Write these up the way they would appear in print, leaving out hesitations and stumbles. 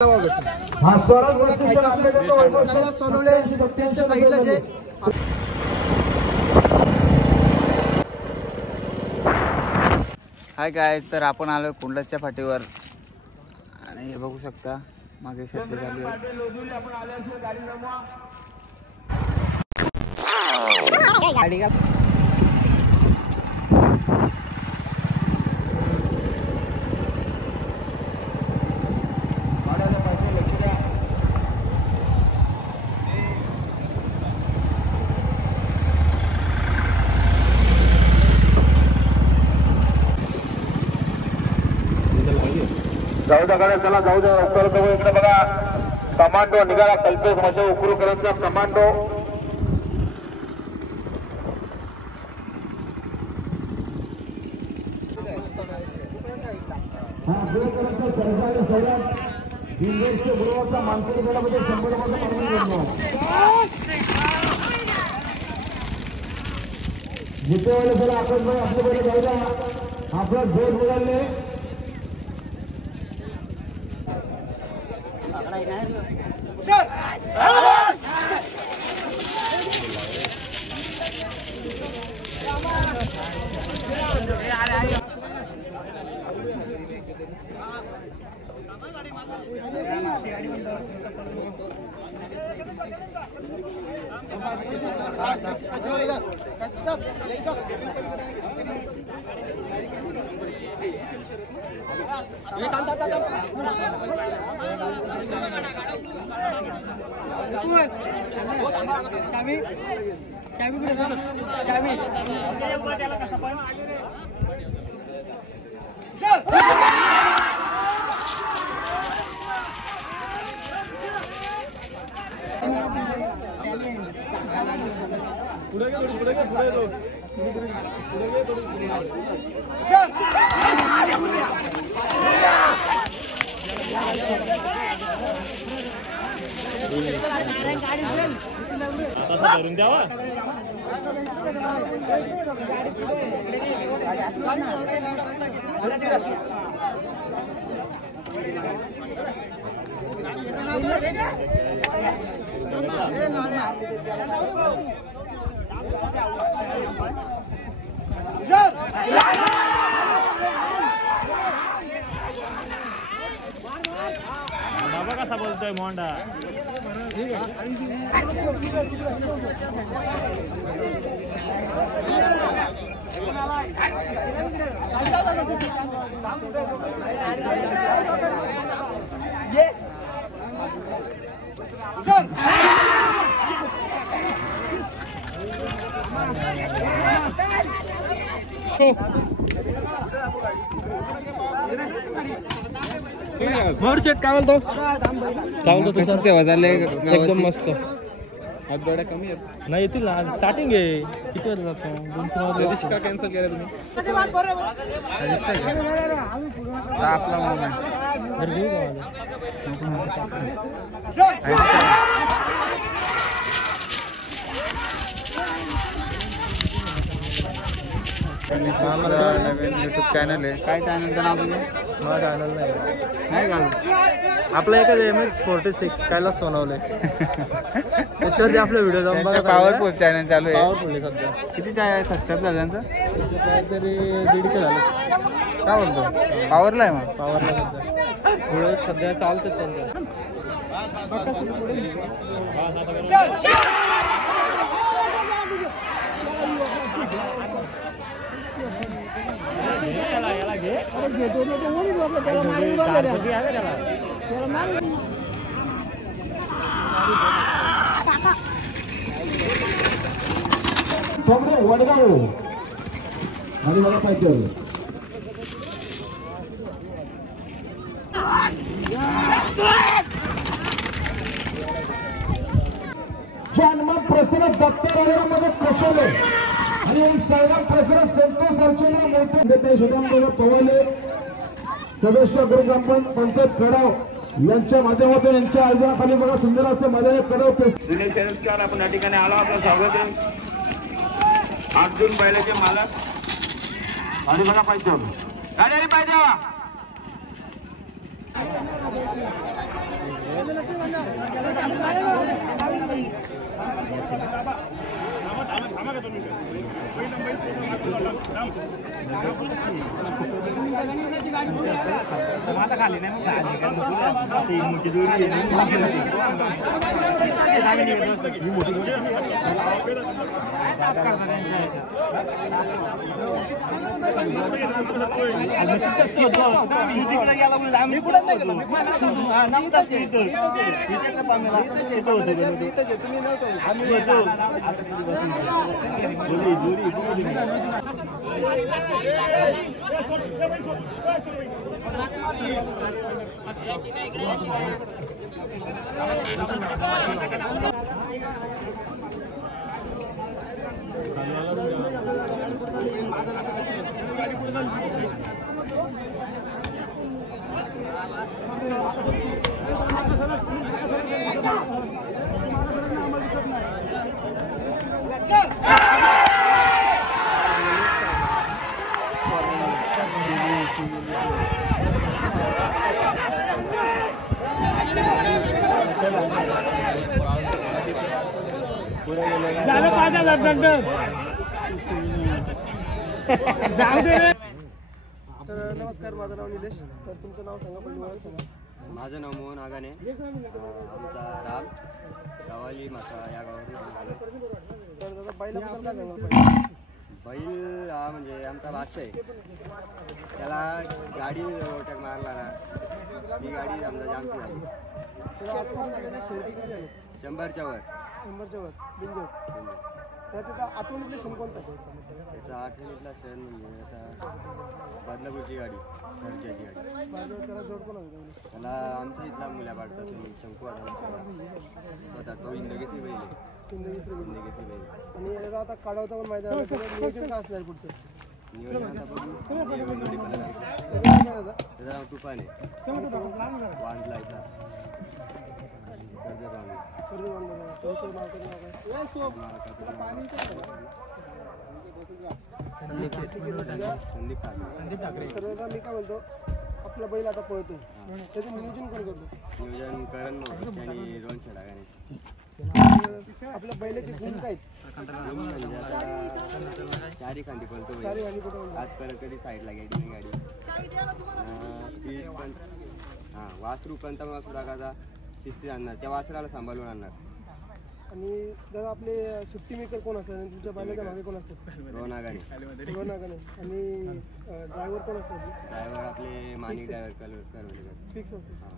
सोनवणे त्यांच्या साईडला जे हाय गाइस, तर आपण आलो कुंडलच्या फाटीवर आणि हे बघू शकता मागे शर्ती चालू आहे. गाडी का जाऊ द्या गाड्या, चला जाऊ द्या. रस्त्यावर जवळ इकडे बघा, कमांडो निघाला. कल्पेश मशे उकरूकरांचा कमांडो. जिथे वेळे जरा आपण आपल्याकडे जाऊ द्या. आपला जोर मिळाले धरून द्यावा. बाबा कसा बोलतोय मोंडा. मोर शेट काय बोलतो तुझं सेवा झाले एकदम मस्त. हात जोड्या कमी आहेत नाही येतील ना, स्टार्टिंग आहे. किती वाजता जातो? का कॅन्सल केलं तुम्ही? आपला नवीन यूट्यूब चॅनल आहे. काय चॅनलचं नाव तुझं? हा चॅनल नाही घाल. आपलं एकच MX46 कायला सोनवलंय. त्याच्यावरती आपले व्हिडिओ जाऊन बघा. पॉवरफुल चॅनल चालू आहे. पॉवरफुल आहे सध्या. किती सबस्क्राईब झालं त्यांचं? त्याचे काहीतरी 150 झालं. काय बोलतो? पॉवरला आहे मग. पॉवरला सध्या व्हिडिओ सध्या चालतात त्यांच्या. वडगाव आणि मला पाहिजे जन्म प्रसन्न दत्तारामध्ये कोसळले आणि सगळा प्रसन्न संतोष आमच्या मोठे नेते सुदामदादा पवाले सदस्य ग्रामपंचायत पंचायत कडाव यांच्या माध्यमातून यांच्या आयोजनाखाली बघा सुंदर असं मध्ये कडाव दिनेश आपण या ठिकाणी आलो. आपलं स्वागत आहे. 8 जून बैलाचे मालक आणि बघा पाहिजे गाडी पाहिजे. तर नमस्कार, माझं नाव निलेश. तर तुमचं नाव सांगा पहिलं, मला सांगा. माझं नाव मोहन आगाने. आमचा राम गावाली माता या गावावरून आलो. तर दादा बैलाबद्दल काय सांगा पहिलं? बैल हा म्हणजे आमचा बादशाह आहे. त्याला गाडी ओटक मारला ना, ती गाडी समजा आमची झाली. तर आतापर्यंत त्याच्या शर्यती किती झाल्या? 100च्या वर. 100च्या वर बिनजोड. तर त्याचा आठवणीतले क्षण कोणता आहे? त्याचा आठवणीतला क्षण म्हणजे आता बदलापूरची गाडी, सर्जाची गाडी. त्याला जोड कोण होता? त्याला आमच्या इथला मुला पाडता शंकू होता. तो इंदगेसी बैल आहे. इंदगेसी बैल. आणि याला आता काढावता पण मैदान नियोजन काय असणार पुढचं? नियोजन आता बघू. जोडी पडला त्याचं नाव तुफान आहे. वांजला इथला संदीप ठाकरे. तर मी काय म्हणतो, आपला बैल आता पळतो, त्याचं नियोजन कोण करतो? नियोजन करण आणि रोहन शेडागाने. आपल्या बैलाचे गुण काय आहेत? म्हणजे आता चारी खांदी पळतो सारी बैल. आणि कुठं आजपर्यंत कधी साईडला गेली नाही गाडी. स्पीड पण हां, वासरू कोणता वासरू टाकायचा शिस्तीत आणणार, त्या वासराला सांभाळून आणणार. आणि दादा आपले सुट्टी मेकर कोण असतात? आणि तुमच्या बैलाच्या मागे कोण असतात? रोहन आगाने. आणि ड्रायव्हर कोण असतात? ड्रायव्हर आपले मानिक ड्रायव्हर करवलेकर फिक्स असतात. हां.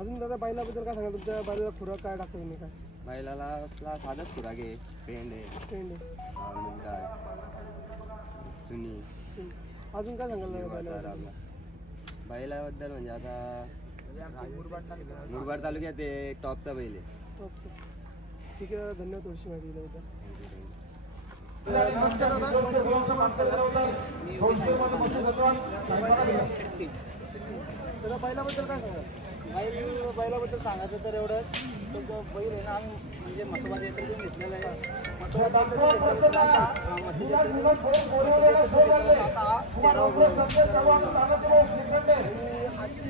अजून दादा बैलाबद्दल काय सांगा? तुमच्या बैलाला खुराक काय टाकता तुम्ही? काय बैलाला आपला साधाच खुराक आहे. पेंड आहे, ट्रेंड आहे? मुलगा आहे, चुनी. अजून काय सांगाल वासर आपला बैलाबद्दल म्हणजे आता मुरबाड तालुक्यात ते टॉपचा बैल आहे. ठीक आहे, धन्यवाद थोडीशी माहिती दिल्याबद्दल. नमस्कार दादा. दादा बैलाबद्दल काय सांगा? बैलाबद्दल सांगायचं तर एवढं, तो बैल आहे ना, आम्ही म्हणजे मसोबा जत्रेतून घेतलेला आहे. मसोबा जत्रेतून आता म्हशी जत्रेतून आता 13वा बैल. आजची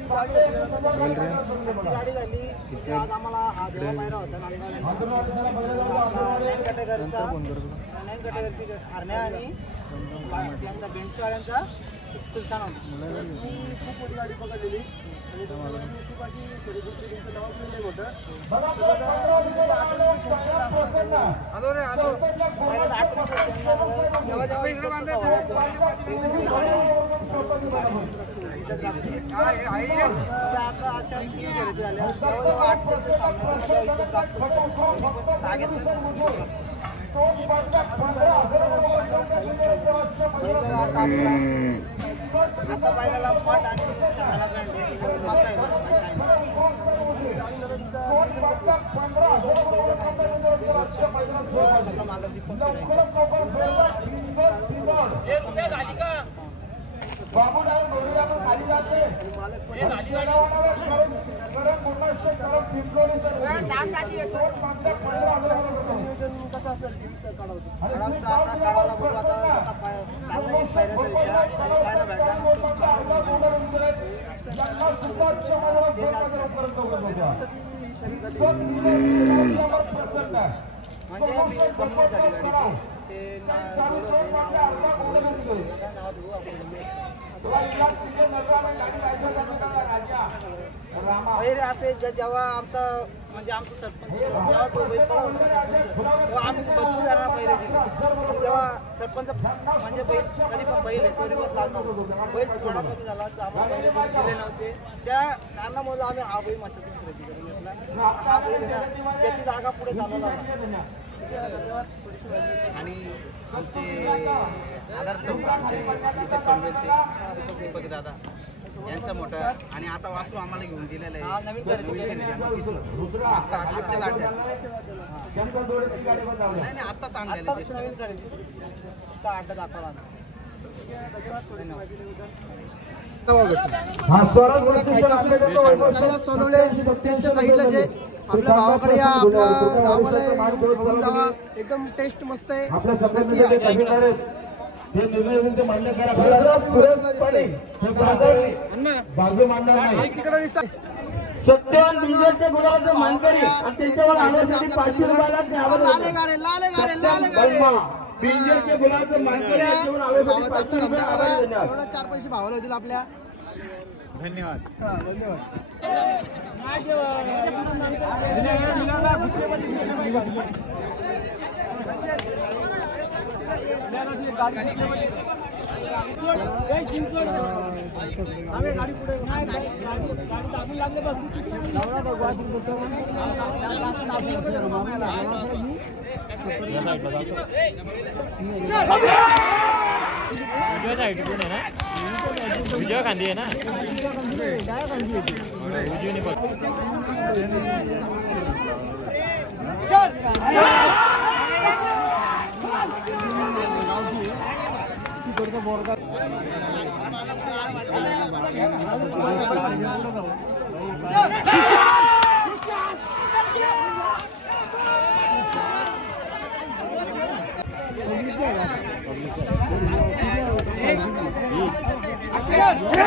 गाडी झाली की आज आम्हाला हा जेव्हा पायरा होता नांदगाव कॅटेगरीचा हरण्या आणि त्यांचा बेंडशीवाल्यांचा सुलतान होता. खूप मोठी गाडी पकडलेली आणि तुमचं नाव पण नाही मोठं. जेव्हा जेव्हा आता अशा 3 खरेदी झाल्या, जेव्हा जेव्हा 8 वर्ष आता बैलाला पाट आणि शाळेला ब्रँड मागता कसं असेल आता काढायला बघू. आता चालला एक पायऱ्याचा विचार आणि पायरा भेटला म्हणजे मी झाली गाडी. ते नाव घेऊ पहिले असे जेव्हा आमचा म्हणजे आमचं सरपंच जेव्हा तो बैल पळा होता तेव्हा आम्ही भरपूर जणांना पहिले दिले. तेव्हा सरपंच म्हणजे बैल कधी पण पहिले चोरीवर लावतो बैल थोडा कमी झाला तर आम्हाला पहिले बैल दिले नव्हते. त्या कारणामुळे आम्ही हा बैल माशातून खरेदी करून घेतला. हा बैल त्याची जागा पुढे चालवला आणि आमचे आधारस्तंभ आमचे इथे पनवेलचे दीपक दादा यांचा मोठा आणि आता वासू आम्हाला घेऊन दिलेला आहे. नवीन खरेदी आजच्या ताट्या नाही आत्ताच आणलेलं नवीन खरेदी आता दाखवला. सोनवले त्यांच्या साईडला जे आपल्या भावाकडे या आपल्या गावाला खाऊन जावा एकदम टेस्ट मस्त आहे. बाजू मांडणार नाही. तिकडे दिसतात सत्यवान बिंजरचे गुलाबाचे मानकरी आणि त्यांच्यावर आनंदी 500 रुपयाला लाले गारे बिंजरचे गुलाबाचे मानकरी त्यांच्यावर आनंदी 500 रुपये आभार देणार. एवढा 4 पैसे भावाला होतील आपल्या. धन्यवाद. धन्यवाद. विजय गांधी आहे ना Yeah.